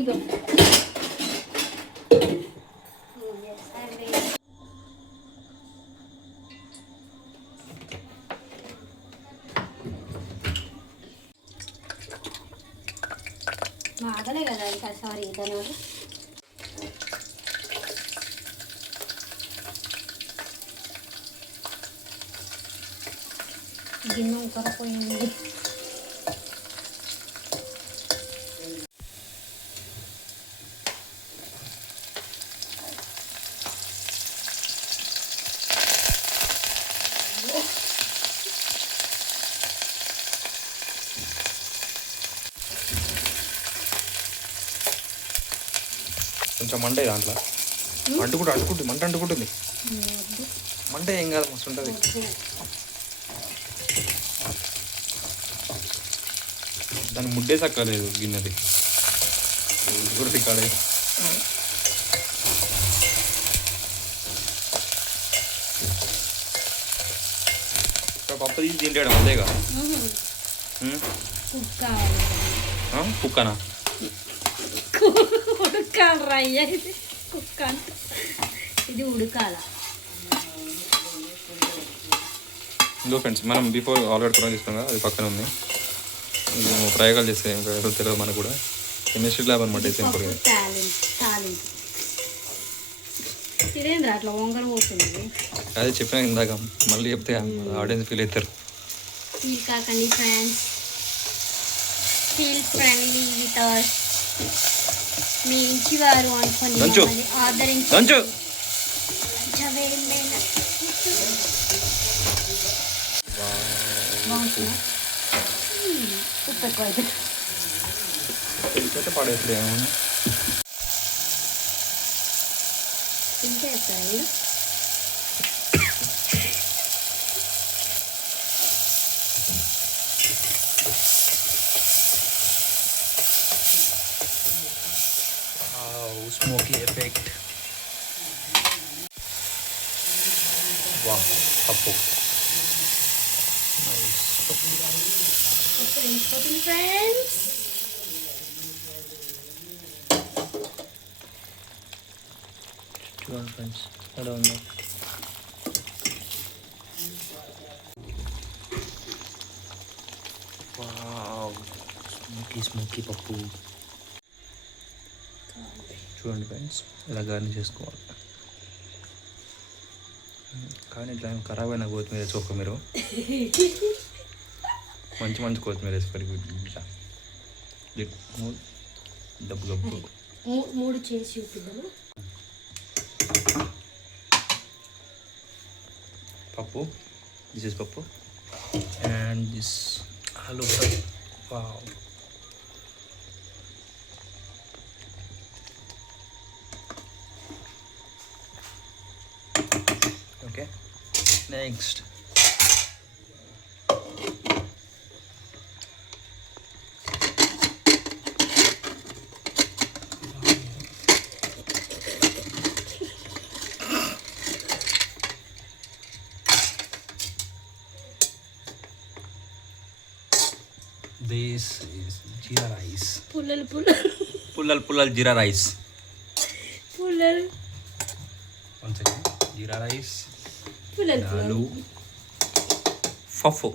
ఇగో మాగలే కదా ఇంకా సారీ దాని గిన్నె ఉక్కరపోయింది. కొంచెం మంట దాంట్లో అంటుకుంటుంది మంట అంటుకుంటుంది. మంట ఏం కాదు మస్తు ఉంటుంది. దాన్ని ముడ్డే సక్కలేదు గిన్నెది గుర్తి కాడే. పప్పు తీసి తింటాడు అంతేగా. కుక్కనా ఉడకాలి రయ్య కుక్క ఇది ఉడకాల. ఇంకో ఫ్రెండ్స్ మనం బిఫోర్ ఆల్రెడీ కూడా తీసుకున్నాం కదా, అది పక్కన ఉంది. ప్రయోగాలు చేస్తే ఇంకా ఎవరు తెలియదు మనకు కూడా. కెమిస్ట్రీ ల్యాబ్ అనమాట. సింపుల్గా ఇదేంద్రా అట్లా వంగర పోతుంది. అదే చెప్పినా ఇందాక, మళ్ళీ చెప్తే ఆడియన్స్ ఫీల్ అవుతారు. ఫీల్ కాకండి friends, feel friendly with us. మీ ఇంటి వారు అనుకోండి ఆదరించి ఉప్పు ఎక్కువ అయితే పడేస్తుంది. ఏమన్నా ఇంకేస్తాయి స్మోకీ ఎఫెక్ట్. వా పప్పు ఫ్రెండ్స్. చూడండి ఫ్రెండ్స్ ఎలా ఉందో. స్మోకీ పప్పు చూడండి ఫ్రెండ్స్, ఇలా గార్నిష్ చేసుకోవాలి. కానీ ఇట్లా ఖరాబ్ అయిన కొత్తిమీర వేసుకోక మీరు, మంచి కొత్తిమీర వేసుకోవాలి. ఇట్లా డబ్బు గబ్బు మూడు చేసి చూపిద్దాము. పప్పు, దిస్ ఇస్ పప్పు and this aloo fry. Wow. Okay, next this is jeera rice. pullal jeera rice. One second. Jeera rice. Pullal. Fafo.